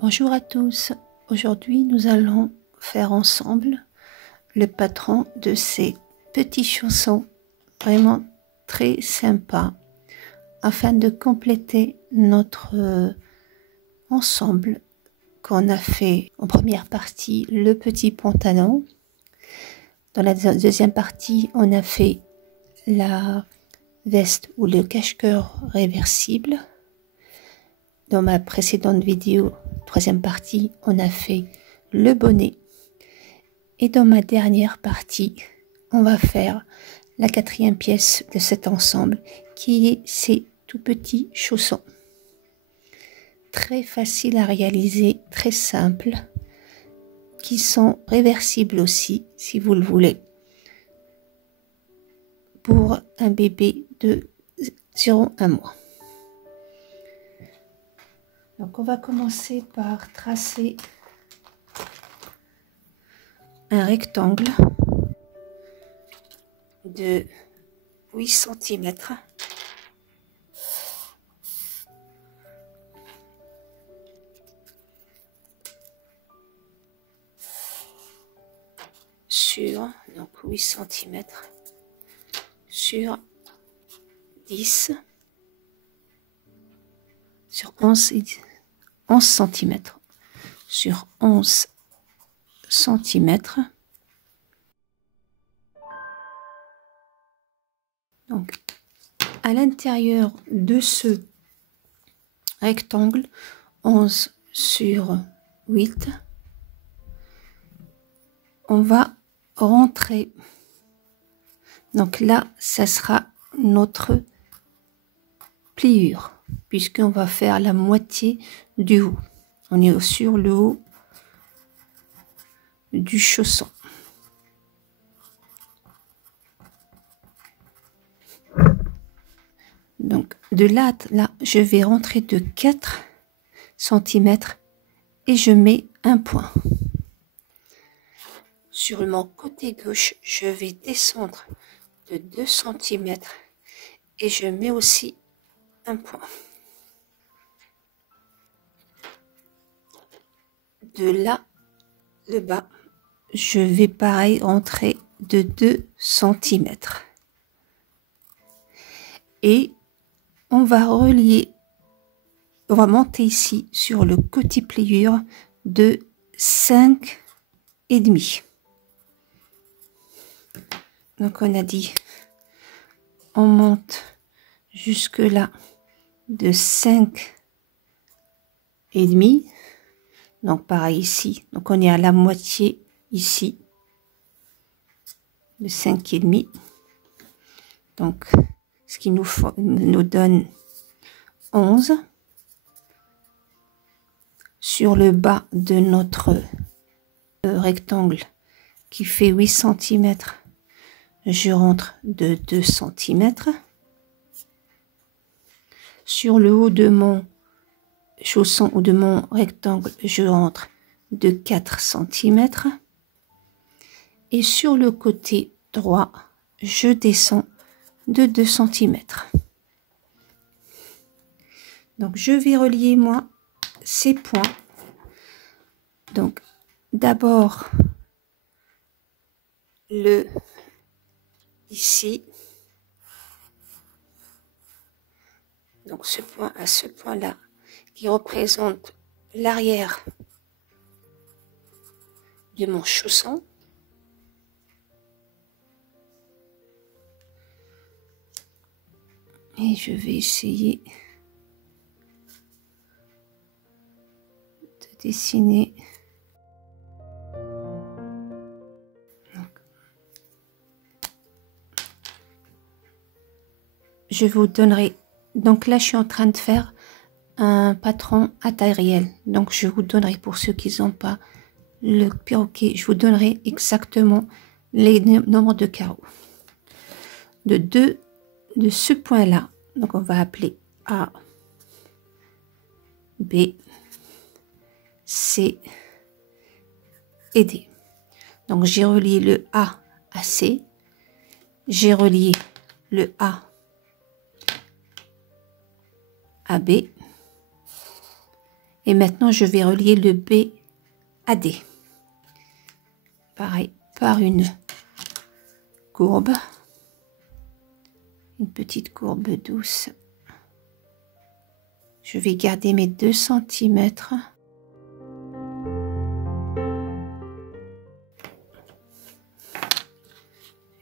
Bonjour à tous, aujourd'hui nous allons faire ensemble le patron de ces petits chaussons vraiment très sympas afin de compléter notre ensemble qu'on a fait en première partie le petit pantalon. Dans la deuxième partie on a fait la veste ou le cache-cœur réversible. Dans ma précédente vidéo, troisième partie, on a fait le bonnet. Et dans ma dernière partie, on va faire la quatrième pièce de cet ensemble, qui est ces tout petits chaussons. Très facile à réaliser, très simple, qui sont réversibles aussi, si vous le voulez, pour un bébé de 0 à 1 mois. Donc on va commencer par tracer un rectangle de 8 cm sur, donc 8 cm sur 10 sur 11 cm sur 11 cm. Donc à l'intérieur de ce rectangle 11 sur 8, on va rentrer, donc là ça sera notre pliure puisqu'on va faire la moitié du haut. On est sur le haut du chausson. Donc de là à là, je vais rentrer de 4 cm et je mets un point. Sur mon côté gauche, je vais descendre de 2 cm et je mets aussi un point. De là, le bas, je vais pareil rentrer de 2 cm. Et on va relier, on va monter ici sur le côté pliure de 5,5. Donc on a dit, on monte jusque là de 5,5. Donc pareil ici, donc on est à la moitié ici de 5,5. Donc ce qui nous donne 11. Sur le bas de notre rectangle qui fait 8 cm, je rentre de 2 cm. Sur le haut de mon chausson ou de mon rectangle, je rentre de 4 cm. Et sur le côté droit, je descends de 2 cm. Donc je vais relier moi ces points. Donc d'abord le ici, donc ce point à ce point là qui représente l'arrière de mon chausson. Et je vais essayer de dessiner. Je vous donnerai, donc là je suis en train de faire un patron à taille réelle, donc je vous donnerai, pour ceux qui n'ont pas le perroquet, je vous donnerai exactement les nombres de carreaux de ce point là. Donc on va appeler A, B, C et D. Donc j'ai relié le A à C, j'ai relié le A à B Et maintenant, je vais relier le B à D. Pareil, par une courbe. Une petite courbe douce. Je vais garder mes 2 cm.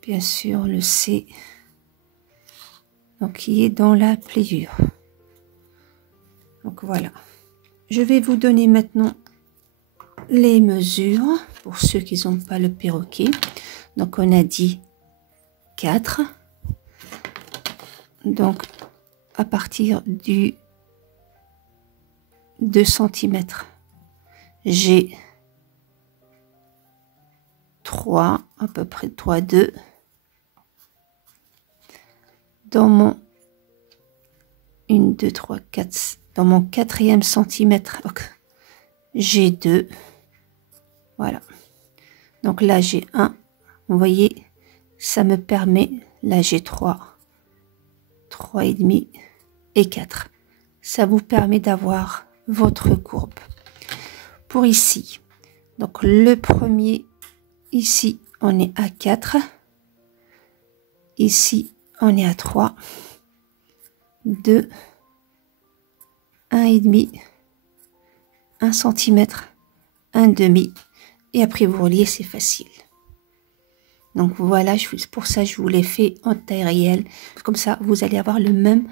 Bien sûr, le C, donc qui est dans la pliure. Donc voilà. Je vais vous donner maintenant les mesures pour ceux qui n'ont pas le perroquet. Donc on a dit 4. Donc à partir du 2 cm, j'ai 3, à peu près 3, 2. Dans mon 1, 2, 3, 4, dans mon 4e centimètre, j'ai 2. Voilà. Donc là, j'ai 1. Vous voyez, ça me permet, là j'ai 3, 3,5 et 4. Ça vous permet d'avoir votre courbe. Pour ici, donc le premier, ici, on est à 4. Ici, on est à 3, 2, 1,5, 1 cm, 1,5. Et après, vous reliez, c'est facile. Donc voilà, pour ça, je vous l'ai fait en taille réelle. Comme ça, vous allez avoir le même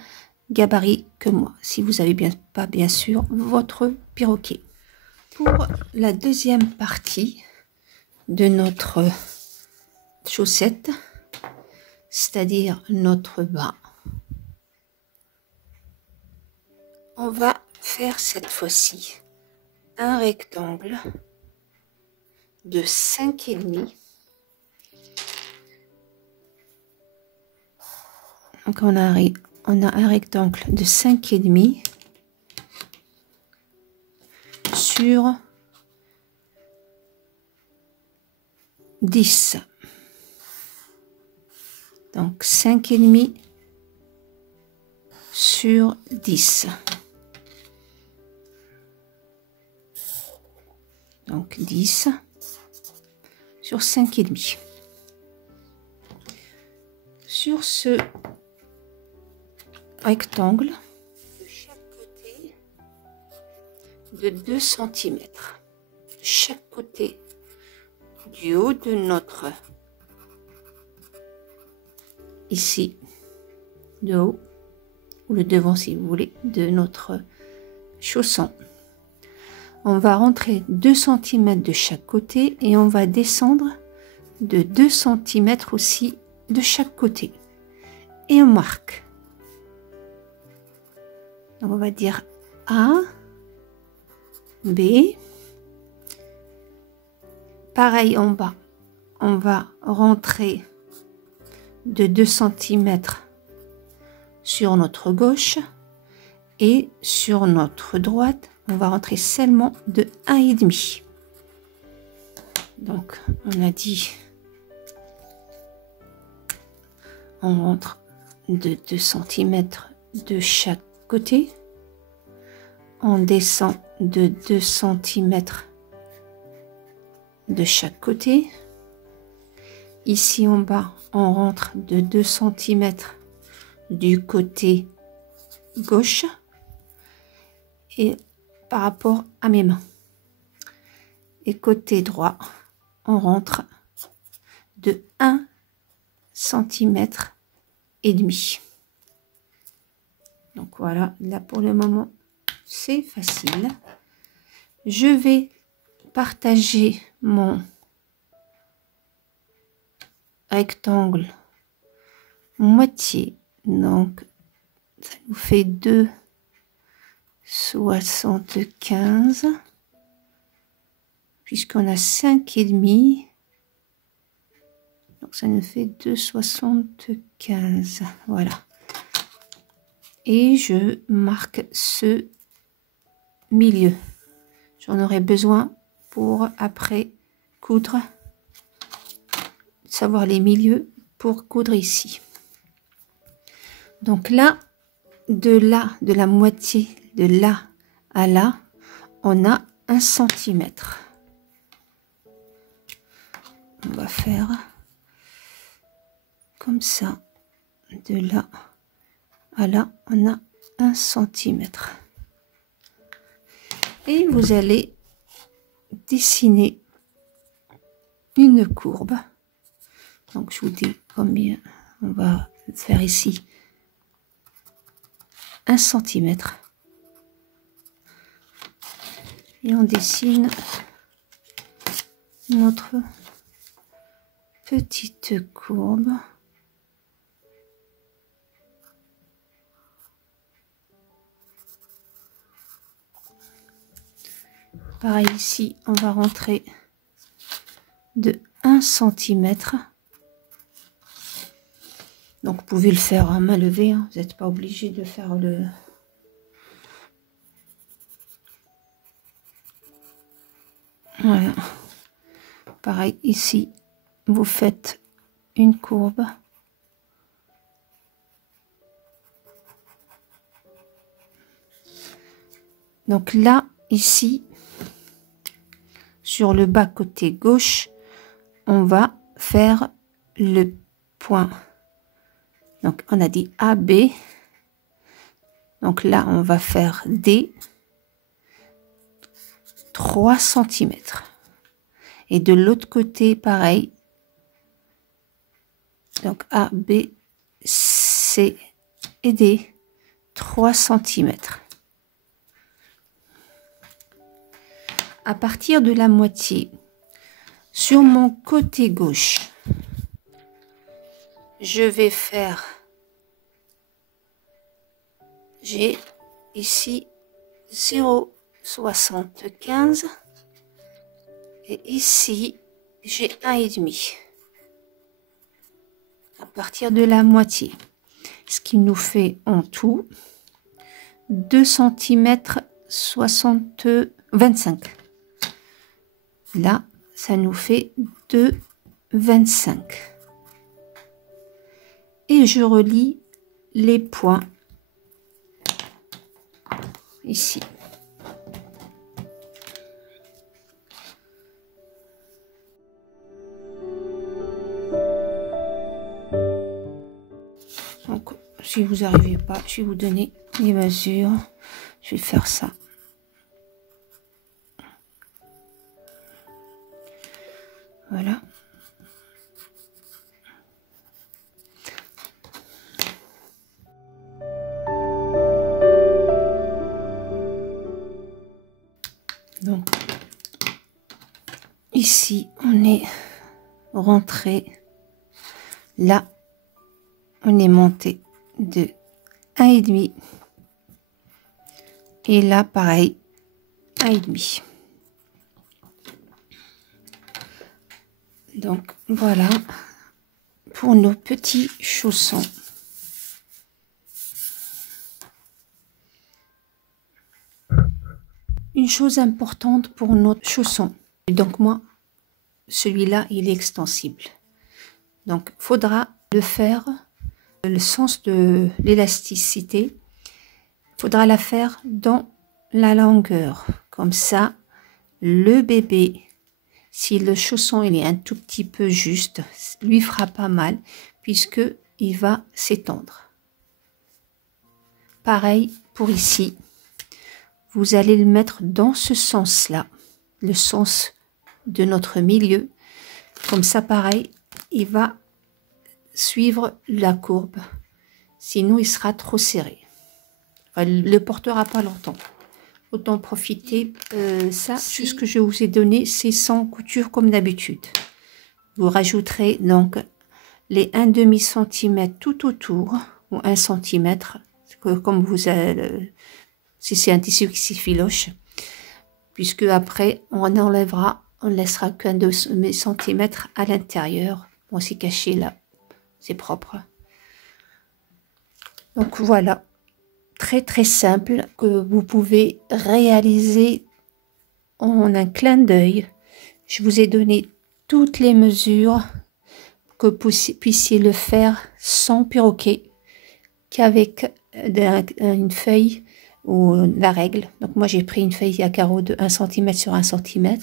gabarit que moi. Si vous avez pas, bien sûr, votre perroquet. Pour la deuxième partie de notre chaussette, c'est-à-dire notre bas, on va faire cette fois-ci un rectangle de 5,5. Donc on a un rectangle de 5,5 sur 10. Donc 5,5 sur 10. Donc 10 sur 5,5. Sur ce rectangle, de chaque côté de 2 cm. Chaque côté du haut de notre, ici, de haut, ou le devant si vous voulez, de notre chausson. On va rentrer 2 cm de chaque côté et on va descendre de 2 cm aussi de chaque côté. Et on marque. Donc on va dire A, B. Pareil en bas, on va rentrer de 2 cm sur notre gauche et sur notre droite, on va rentrer seulement de 1,5. Donc on a dit, on rentre de 2 cm de chaque côté, on descend de 2 cm de chaque côté. Ici en bas, on rentre de 2 cm du côté gauche et par rapport à mes mains. Et côté droit, on rentre de 1 cm et demi. Donc voilà, là pour le moment, c'est facile. Je vais partager mon rectangle moitié, donc ça nous fait 2,75 puisqu'on a 5,5, donc ça nous fait 2,75. Voilà, et je marque ce milieu. J'en aurai besoin pour après coudre, savoir les milieux pour coudre ici. Donc là, de la moitié de là à là, on a 1 centimètre. On va faire comme ça, de là à là, on a 1 centimètre. Et vous allez dessiner une courbe. Donc je vous dis combien on va faire ici. 1 centimètre. Et on dessine notre petite courbe. Pareil ici, on va rentrer de 1 centimètre. Donc vous pouvez le faire à main levée, hein. Vous n'êtes pas obligé de faire le... Voilà. Pareil ici, vous faites une courbe. Donc là, ici, sur le bas côté gauche, on va faire le point. Donc on a dit AB. Donc là, on va faire D. 3 centimètres. Et de l'autre côté, pareil. Donc A, B, C et D. 3 centimètres. À partir de la moitié, sur mon côté gauche, je vais faire, j'ai ici 0,75 et ici j'ai 1,5 à partir de la moitié, ce qui nous fait en tout 2 cm 25. Là, ça nous fait 2,25. Et je relie les points ici. Donc, si vous n'arrivez pas, je vais vous donner les mesures. Je vais faire ça. Voilà. Donc, ici, on est rentré. Là, on est monté de 1,5. Et là, pareil, 1,5. Donc, voilà pour nos petits chaussons. Une chose importante pour notre chausson. Donc, moi, celui-là, il est extensible. Donc, faudra le faire, le sens de l'élasticité, faudra la faire dans la longueur. Comme ça, le bébé, si le chausson il est un tout petit peu juste, lui fera pas mal puisque il va s'étendre. Pareil pour ici, vous allez le mettre dans ce sens-là, le sens de notre milieu. Comme ça, pareil, il va suivre la courbe. Sinon, il sera trop serré. Il ne le portera pas longtemps. Autant profiter. Ça, tout ce que je vous ai donné, c'est sans couture comme d'habitude. Vous rajouterez donc les 1,5 cm tout autour, ou 1 cm, comme vous avez, si c'est un tissu qui s'effiloche, puisque après, on enlèvera, on laissera qu'un 2 cm à l'intérieur. Bon, c'est caché là, c'est propre. Donc voilà. Très très simple que vous pouvez réaliser en un clin d'œil. Je vous ai donné toutes les mesures que vous puissiez le faire sans perroquet, qu'avec une feuille ou la règle. Donc moi j'ai pris une feuille à carreaux de 1 cm sur 1 cm.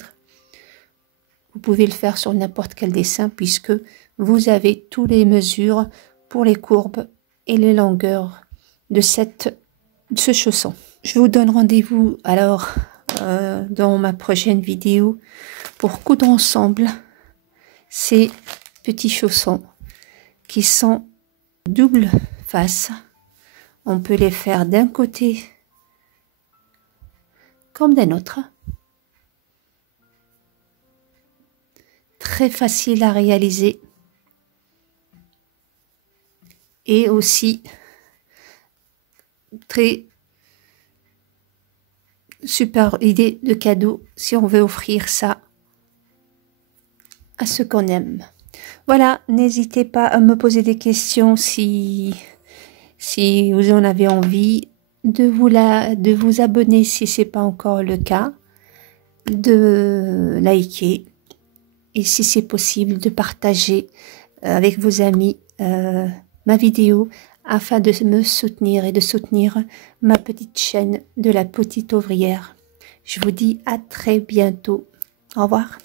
Vous pouvez le faire sur n'importe quel dessin puisque vous avez toutes les mesures pour les courbes et les longueurs de ce chausson. Je vous donne rendez-vous alors dans ma prochaine vidéo pour coudre ensemble ces petits chaussons qui sont double face. On peut les faire d'un côté comme d'un autre. Très facile à réaliser. Et aussi très super idée de cadeau si on veut offrir ça à ceux qu'on aime. Voilà, n'hésitez pas à me poser des questions si vous en avez envie, de vous abonner si ce n'est pas encore le cas, de liker et si c'est possible de partager avec vos amis ma vidéo afin de me soutenir et de soutenir ma petite chaîne de la petite ouvrière. Je vous dis à très bientôt. Au revoir.